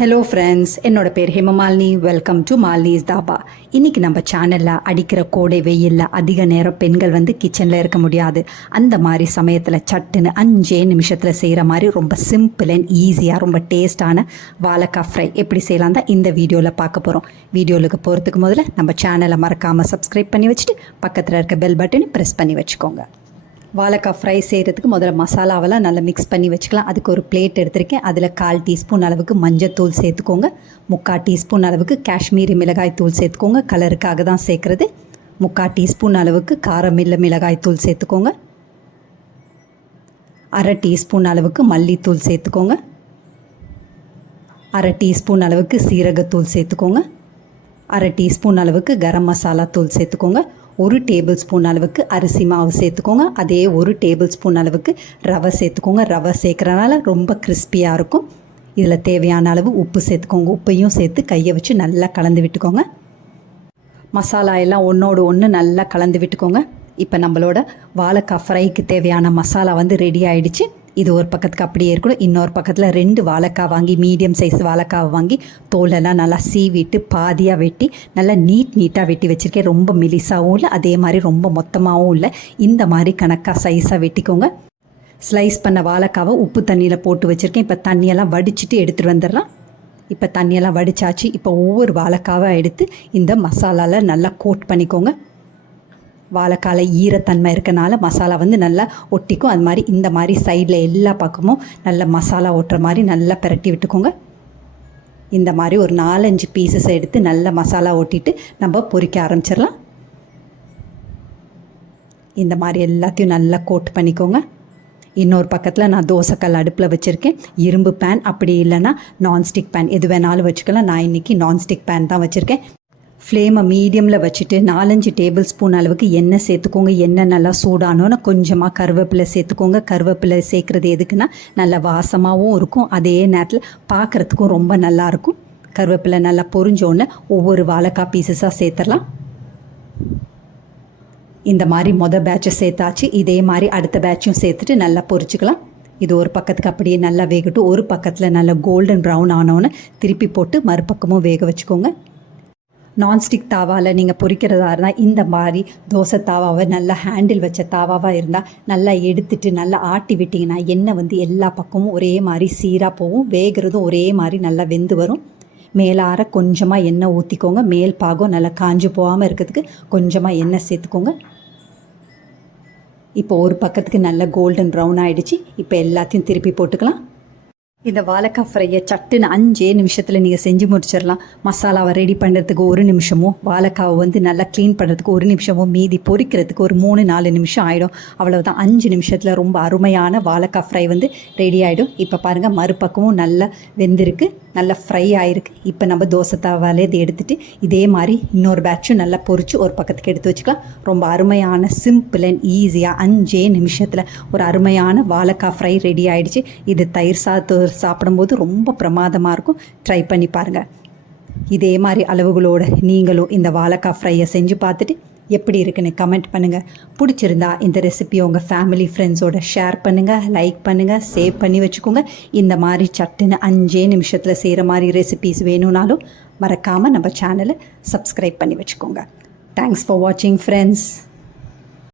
Hello friends என்னோட பேர் Hemamalini. Welcome to Malini's Dhaba இன்னைக்கு நம்ம சேனலில் அடிக்கிற கோடை வெயிலில் அதிக நேரம் பெண்கள் வந்து கிச்சனில் இருக்க முடியாது. அந்த மாதிரி சமயத்தில் சட்டுன்னு அஞ்சே நிமிஷத்தில் செய்கிற மாதிரி ரொம்ப சிம்பிள் அண்ட் ஈஸியாக ரொம்ப டேஸ்டான வாழைக்காய் ஃப்ரை எப்படி செய்யலாம் தான் இந்த வீடியோவில் பார்க்க போகிறோம் வீடியோவுக்கு போகிறதுக்கு முதல்ல நம்ம சேனலை மறக்காமல் சப்ஸ்கிரைப் பண்ணி வச்சுட்டு பக்கத்தில் இருக்க பெல் பட்டனை ப்ரெஸ் பண்ணி வச்சுக்கோங்க. வாழைக்காய் ஃப்ரை செய்கிறதுக்கு முதல்ல மசாலாவெல்லாம் நல்லா மிக்ஸ் பண்ணி வச்சுக்கலாம். அதுக்கு ஒரு பிளேட் எடுத்திருக்கேன். அதில் கால் டீஸ்பூன் அளவுக்கு மஞ்சத்தூள் சேர்த்துக்கோங்க. முக்கால் டீஸ்பூன் அளவுக்கு காஷ்மீரி மிளகாய் தூள் சேர்த்துக்கோங்க. கலருக்காக தான் சேர்க்குறது. முக்கால் டீஸ்பூன் அளவுக்கு காரமில்ல மிளகாய் தூள் சேர்த்துக்கோங்க. அரை டீஸ்பூன் அளவுக்கு மல்லித்தூள் சேர்த்துக்கோங்க. அரை டீஸ்பூன் அளவுக்கு சீரகத்தூள் சேர்த்துக்கோங்க. அரை டீஸ்பூன் அளவுக்கு கரம் மசாலா தூள் சேர்த்துக்கோங்க. ஒரு டேபிள் ஸ்பூன் அளவுக்கு அரிசி மாவு சேர்த்துக்கோங்க. அதே ஒரு டேபிள் ஸ்பூன் அளவுக்கு ரவை சேர்த்துக்கோங்க. ரவை சேர்க்குறனால ரொம்ப கிறிஸ்பியாக இருக்கும். இதில் தேவையான அளவு உப்பு சேர்த்துக்கோங்க. உப்பையும் சேர்த்து கையை வச்சு நல்லா கலந்து விட்டுக்கோங்க. மசாலா எல்லாம் ஒன்றோடு ஒன்று நல்லா கலந்து விட்டுக்கோங்க. இப்போ நம்மளோட வாழைக்காய் ஃப்ரைக்கு தேவையான மசாலா வந்து ரெடி ஆயிடுச்சு. இது ஒரு பக்கத்துக்கு அப்படியே இருக்கணும். இன்னொரு பக்கத்தில் ரெண்டு வாழைக்காய் வாங்கி மீடியம் சைஸ் வாழைக்காவை வாங்கி தோலெல்லாம் நல்லா சீவிட்டு பாதியாக வெட்டி நல்லா நீட் நீட்டாக வெட்டி வச்சுருக்கேன். ரொம்ப மெலிசாகவும் இல்லை அதே மாதிரி ரொம்ப மொத்தமாகவும் இல்லை. இந்த மாதிரி கணக்காக சைஸாக வெட்டிக்கோங்க. ஸ்லைஸ் பண்ண வாழைக்காவை உப்பு தண்ணியில் போட்டு வச்சுருக்கேன். இப்போ தண்ணியெல்லாம் வடிச்சிட்டு எடுத்துகிட்டு வந்துடலாம். இப்போ தண்ணியெல்லாம் வடிச்சாச்சு. இப்போ ஒவ்வொரு வாழைக்காவை எடுத்து இந்த மசாலாவில் நல்லா கோட் பண்ணிக்கோங்க. வாழைக்காலை ஈரத்தன்மை இருக்கனால மசாலா வந்து நல்லா ஒட்டிக்கும். அது மாதிரி இந்த மாதிரி சைடில் எல்லா பக்கமும் நல்ல மசாலா ஒட்டுற மாதிரி நல்லா பிரட்டி விட்டுக்கோங்க. இந்த மாதிரி ஒரு நாலஞ்சு பீசஸ் எடுத்து நல்ல மசாலா ஒட்டிட்டு நம்ம பொரிக்க ஆரம்பிச்சிடலாம். இந்த மாதிரி எல்லாத்தையும் நல்லா கோட் பண்ணிக்கோங்க. இன்னொரு பக்கத்தில் நான் தோசைக்கல் அடுப்பில் வச்சுருக்கேன். இரும்பு பேன் அப்படி இல்லைன்னா நான்ஸ்டிக் பேன் எது வேணாலும் வச்சுக்கலாம். நான் இன்றைக்கி நான்ஸ்டிக் பேன் தான் வச்சுருக்கேன். ஃப்ளேமை மீடியமில் வச்சுட்டு நாலஞ்சு டேபிள் ஸ்பூன் அளவுக்கு எண்ணெய் சேர்த்துக்கோங்க. எண்ணெய் நல்லா சூடானோன்னு கொஞ்சமாக கருவேப்பிலை சேர்த்துக்கோங்க. கருவேப்பிலை சேர்க்குறது எதுக்குன்னா நல்லா வாசமாகவும் இருக்கும். அதே நேரத்தில் பார்க்குறதுக்கும் ரொம்ப நல்லாயிருக்கும் கருவேப்பிலை நல்லா பொறிஞ்சோடனே ஒவ்வொரு வாழைக்காய் பீசஸாக சேர்த்துடலாம் இந்த மாதிரி மொதல் பேட்சை சேர்த்தாச்சு. இதே மாதிரி அடுத்த பேட்சும் சேர்த்துட்டு நல்லா பொறிச்சிக்கலாம் இது ஒரு பக்கத்துக்கு அப்படியே நல்லா வேகட்டும். ஒரு பக்கத்தில் நல்லா கோல்டன் ப்ரௌன் ஆனோன்னு திருப்பி போட்டு மறுபக்கமும் வேக வச்சுக்கோங்க. நான்ஸ்டிக் தாவாவில் நீங்கள் பொரிக்கிறதா இருந்தால் இந்த மாதிரி தோசை தாவாவை நல்லா ஹேண்டில் வச்ச தாவாவாக இருந்தால் நல்லா எடுத்துட்டு நல்லா ஆட்டி விட்டிங்கன்னா எண்ணெய் வந்து எல்லா பக்கமும் ஒரே மாதிரி சீராக போகும். வேகிறதும் ஒரே மாதிரி நல்லா வெந்து வரும். மேலார கொஞ்சமாக எண்ணெய் ஊற்றிக்கோங்க மேல் பாகம் நல்லா காஞ்சு போகாமல் இருக்கிறதுக்கு கொஞ்சமாக எண்ணெய் சேர்த்துக்கோங்க. இப்போ ஒரு பக்கத்துக்கு நல்ல கோல்டன் ப்ரௌன் ஆகிடுச்சு இப்போ எல்லாத்தையும் திருப்பி போட்டுக்கலாம். இந்த வாழைக்காய் ஃப்ரையை சட்டுன்னு அஞ்சே நிமிஷத்தில் நீங்கள் செஞ்சு முடிச்சிடலாம். மசாலாவை ரெடி பண்ணுறதுக்கு ஒரு நிமிஷமும் வாழைக்காவை வந்து நல்லா க்ளீன் பண்ணுறதுக்கு ஒரு நிமிஷமும் மீதி பொரிக்கிறதுக்கு ஒரு மூணு நாலு நிமிஷம் ஆகிடும் அவ்வளோதான் அஞ்சு நிமிஷத்தில் ரொம்ப அருமையான வாழைக்காய் ஃப்ரை வந்து ரெடி ஆகிடும் இப்போ பாருங்கள் மறுபக்கமும் நல்லா வெந்திருக்கு. நல்லா ஃப்ரை ஆகிருக்கு இப்போ நம்ம தோசை தாவாலே இதை எடுத்துகிட்டு இதே மாதிரி இன்னொரு பேட்சும் நல்லா பொறிச்சு ஒரு பக்கத்துக்கு எடுத்து வச்சுக்கலாம். ரொம்ப அருமையான சிம்பிள் அண்ட் ஈஸியாக அஞ்சே நிமிஷத்தில் ஒரு அருமையான வாழைக்காய் ஃப்ரை ரெடி ஆகிடுச்சு இது தயிர் சாத்து சாப்பிடும்போது ரொம்ப பிரமாதமாக இருக்கும். ட்ரை பண்ணி பாருங்கள் இதே மாதிரி அளவுகளோடு நீங்களும் இந்த வாழைக்காய் ஃப்ரையை செஞ்சு பார்த்துட்டு எப்படி இருக்குன்னு கமெண்ட் பண்ணுங்கள் பிடிச்சிருந்தா இந்த ரெசிபி உங்கள் ஃபேமிலி ஃப்ரெண்ட்ஸோட ஷேர் பண்ணுங்கள் லைக் பண்ணுங்கள் சேவ் பண்ணி வச்சுக்கோங்க. இந்த மாதிரி சட்டுன்னு அஞ்சே நிமிஷத்தில் செய்கிற மாதிரி ரெசிபிஸ் வேணும்னாலும் மறக்காமல் நம்ம சேனலை சப்ஸ்கிரைப் பண்ணி வச்சுக்கோங்க. தேங்க்ஸ் ஃபார் வாட்சிங் ஃப்ரெண்ட்ஸ்